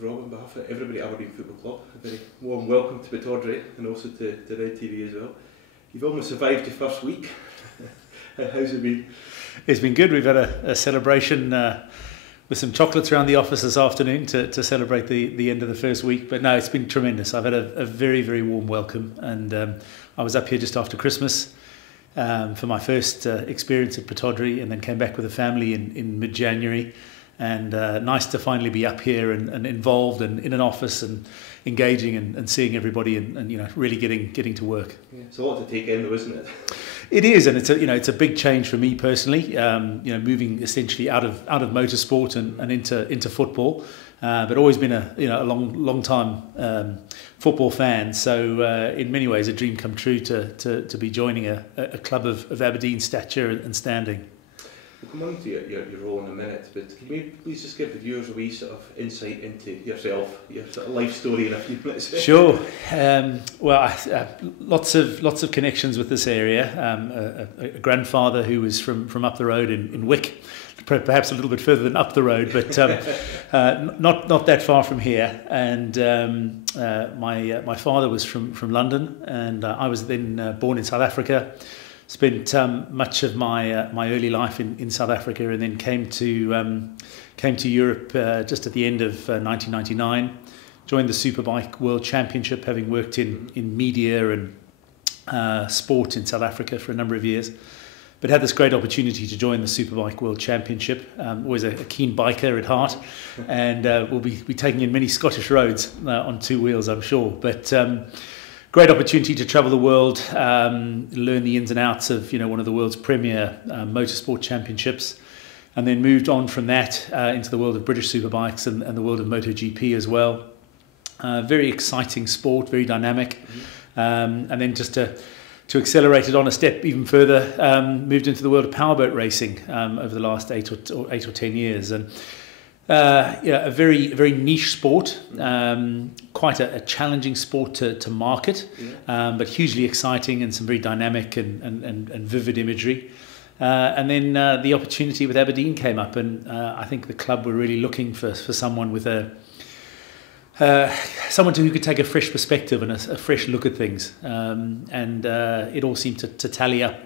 Rob, on behalf of everybody at Aberdeen Football Club, a very warm welcome to Pittodrie and also to RedTV as well. You've almost survived your first week. How's it been? It's been good. We've had a celebration with some chocolates around the office this afternoon to celebrate the end of the first week. But no, it's been tremendous. I've had a very, very warm welcome, and I was up here just after Christmas for my first experience at Pittodrie, and then came back with the family in mid-January. And nice to finally be up here and involved and in an office and engaging and seeing everybody and you know, really getting to work. Yeah, it's a lot to take in though, isn't it? It is, and it's a big change for me personally. You know, moving essentially out of motorsport and into football, but always been a long time football fan. So in many ways, a dream come true to be joining a club of Aberdeen stature and standing. We'll come on to your role in a minute, but can you please just give the viewers a wee sort of insight into yourself, your sort of life story in a few minutes? Sure. Well, lots of connections with this area. A grandfather who was from up the road in Wick, perhaps a little bit further than up the road, but not that far from here. And my father was from London, and I was then born in South Africa. Spent much of my early life in South Africa, and then came to Europe just at the end of 1999. Joined the Superbike World Championship, having worked in media and sport in South Africa for a number of years. But had this great opportunity to join the Superbike World Championship. Always a keen biker at heart, and we'll be taking in many Scottish roads on two wheels, I'm sure. But great opportunity to travel the world, learn the ins and outs of one of the world's premier motorsport championships, and then moved on from that into the world of British Superbikes and the world of MotoGP as well. Very exciting sport, very dynamic, and then just to accelerate it on a step even further, moved into the world of powerboat racing over the last 8 or 10 years. And a very niche sport, quite a challenging sport to market, but hugely exciting and some very dynamic and vivid imagery. And then the opportunity with Aberdeen came up, and I think the club were really looking for someone with someone who could take a fresh perspective and a fresh look at things, and it all seemed to tally up.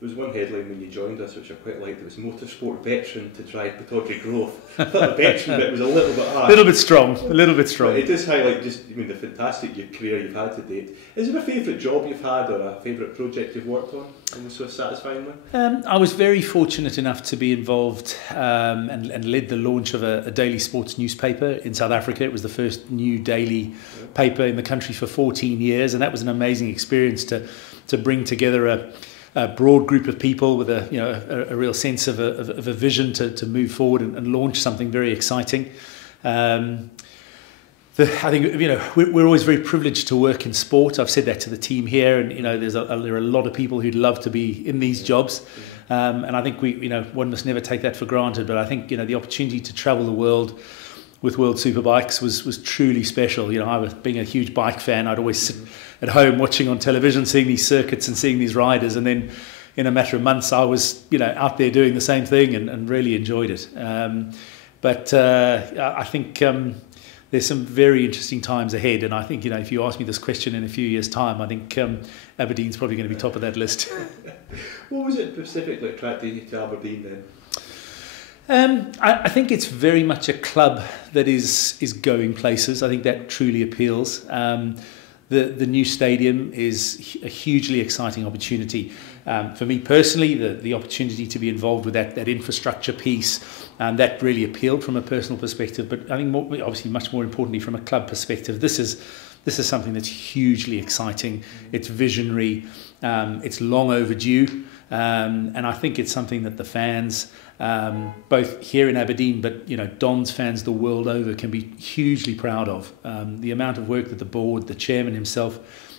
There was one headline when you joined us which I quite liked. It was motorsport veteran to drive Pittodrie growth. I thought the veteran bit was a little bit harsh. A little bit strong. But it does highlight the fantastic career you've had to date. Is there a favourite job you've had or a favourite project you've worked on and was so satisfying with? I was very fortunate enough to be involved and led the launch of a daily sports newspaper in South Africa. It was the first new daily paper in the country for 14 years, and that was an amazing experience to bring together a broad group of people with a real sense of a vision to move forward and launch something very exciting. I think we're always very privileged to work in sport. I've said that to the team here, and there are a lot of people who'd love to be in these jobs, and I think one must never take that for granted. But I think the opportunity to travel the world with World Superbikes was truly special. I was, being a huge bike fan, I'd always sit at home watching on television, seeing these circuits and seeing these riders, and then in a matter of months I was out there doing the same thing and really enjoyed it. But I think there's some very interesting times ahead, and I think if you ask me this question in a few years' time, I think Aberdeen's probably going to be top of that list. What was it specifically attracting you to Aberdeen then? I think it's very much a club that is going places. I think that truly appeals. The new stadium is a hugely exciting opportunity. For me personally, the opportunity to be involved with that infrastructure piece, that really appealed from a personal perspective. But I think obviously much more importantly from a club perspective, this is something that's hugely exciting. It's visionary. It's long overdue. And I think it's something that the fans, both here in Aberdeen, but Don's fans the world over, can be hugely proud of. The amount of work that the board, the chairman himself,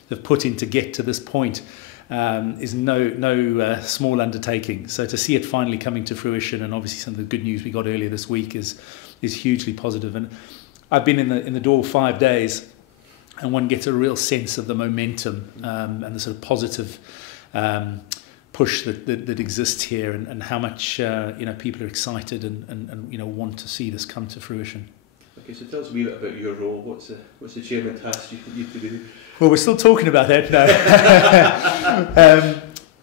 have put in to get to this point is no small undertaking. So to see it finally coming to fruition, and obviously some of the good news we got earlier this week is hugely positive. And I've been in the door 5 days, and one gets a real sense of the momentum and the sort of positive push that exists here, and how much people are excited and want to see this come to fruition. Okay, so tell us a wee bit about your role. What's the chairman tasked you to do? Well, we're still talking about that now.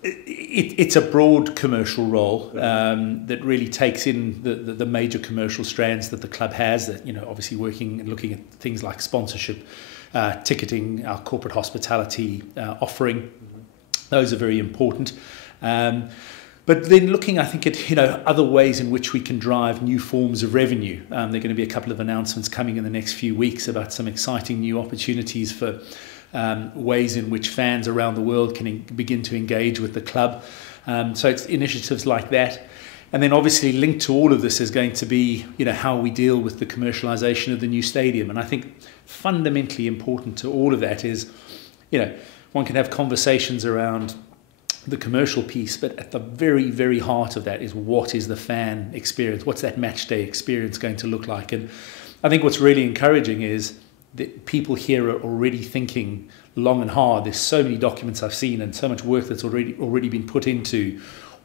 It's a broad commercial role that really takes in the major commercial strands that the club has. That obviously working and looking at things like sponsorship, ticketing, our corporate hospitality offering. Those are very important. But then looking, I think, at other ways in which we can drive new forms of revenue. There are going to be a couple of announcements coming in the next few weeks about some exciting new opportunities for ways in which fans around the world can begin to engage with the club. So it's initiatives like that. And then obviously linked to all of this is going to be how we deal with the commercialisation of the new stadium. And I think fundamentally important to all of that is one can have conversations around the commercial piece, but at the very, very heart of that is what is the fan experience? What's that match day experience going to look like? And I think what's really encouraging is that people here are already thinking long and hard. There's so many documents I've seen and so much work that's already been put into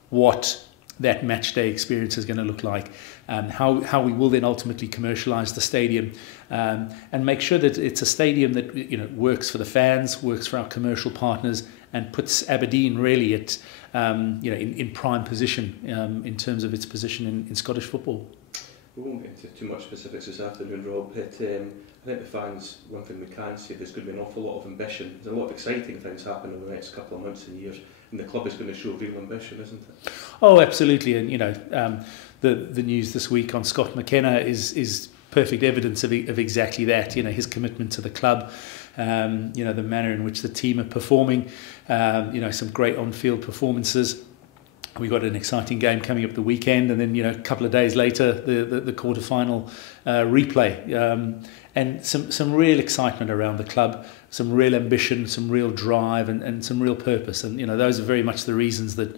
what that match day experience is going to look like, how we will then ultimately commercialise the stadium, and make sure that it's a stadium that works for the fans, works for our commercial partners, and puts Aberdeen really at in prime position in terms of its position in Scottish football. We won't get into too much specifics this afternoon, Rob, but I think the fans, one thing we can say, there's going to be an awful lot of ambition. There's a lot of exciting things happening over the next couple of months and years, and the club is going to show real ambition, isn't it? Oh, absolutely. And the news this week on Scott McKenna is perfect evidence of exactly that. His commitment to the club, the manner in which the team are performing, some great on-field performances. We got an exciting game coming up the weekend, and then a couple of days later the quarter-final replay, and some real excitement around the club, some real ambition, some real drive, and some real purpose. And those are very much the reasons that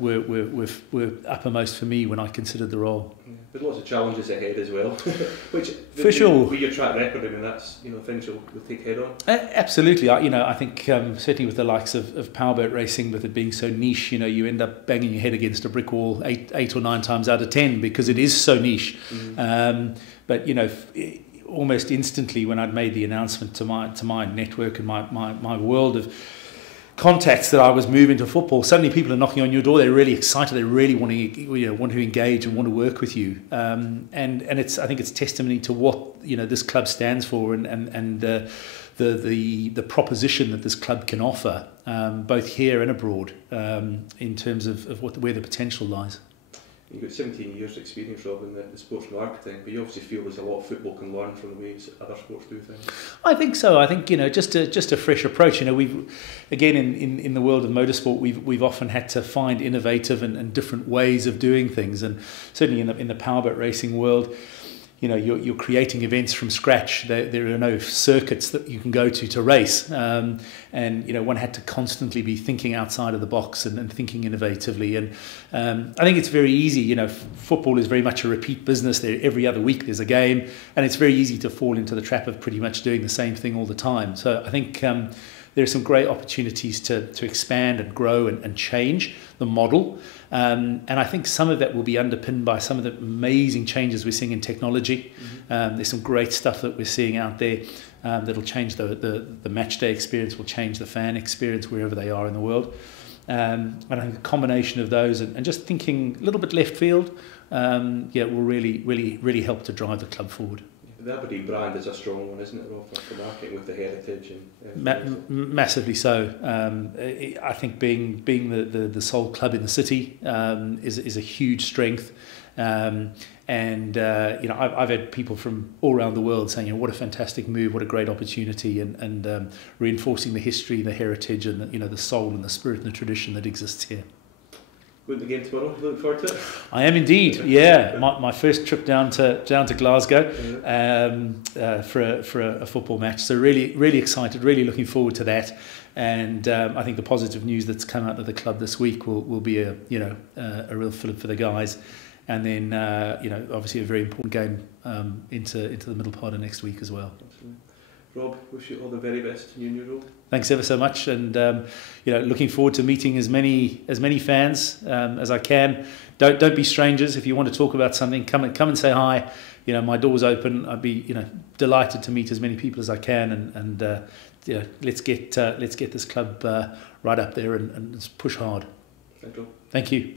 were uppermost for me when I considered the role. Yeah, but lots of challenges ahead as well, which for sure. With your track record, that's things you'll take head on. Absolutely, I think certainly with the likes of powerboat racing, with it being so niche, you end up banging your head against a brick wall eight or 9 times out of 10 because it is so niche. But almost instantly when I'd made the announcement to my network and my world of contacts that I was moving to football, suddenly people are knocking on your door. They're really excited. They really want to engage and want to work with you. And I think it's testimony to what this club stands for and the proposition that this club can offer, both here and abroad, in terms of where the potential lies. You've got 17 years experience, Rob, in the sports marketing, but you obviously feel there's a lot football can learn from the ways other sports do things. I think so. I think just a fresh approach. We've again in the world of motorsport, we've often had to find innovative and different ways of doing things, and certainly in the powerboat racing world, you're creating events from scratch. There are no circuits that you can go to race, and one had to constantly be thinking outside of the box and thinking innovatively. And I think it's very easy. Football is very much a repeat business. There every other week there's a game, and it's very easy to fall into the trap of pretty much doing the same thing all the time. So I think there are some great opportunities to expand and grow and change the model. And I think some of that will be underpinned by some of the amazing changes we're seeing in technology. There's some great stuff that we're seeing out there that'll change the match day experience, will change the fan experience wherever they are in the world. And I think a combination of those and just thinking a little bit left field, will really help to drive the club forward. The Aberdeen brand is a strong one, isn't it, Rob, for marketing with the heritage? Massively so. I think being the sole club in the city is a huge strength. I've had people from all around the world saying, what a fantastic move, what a great opportunity, and reinforcing the history, the heritage, and the soul and the spirit and the tradition that exists here. Going to the game tomorrow. Looking forward to it. I am indeed. Yeah, my first trip down to Glasgow for a football match. So really excited. Really looking forward to that. And I think the positive news that's come out of the club this week will be a real fillip for the guys. And then obviously a very important game into the middle part of next week as well. Absolutely. Rob, wish you all the very best in your new role. Thanks ever so much, and looking forward to meeting as many fans as I can. Don't be strangers. If you want to talk about something, come and say hi. My door's open. I'd be delighted to meet as many people as I can, and let's get this club right up there and let's push hard. Thank you. Thank you.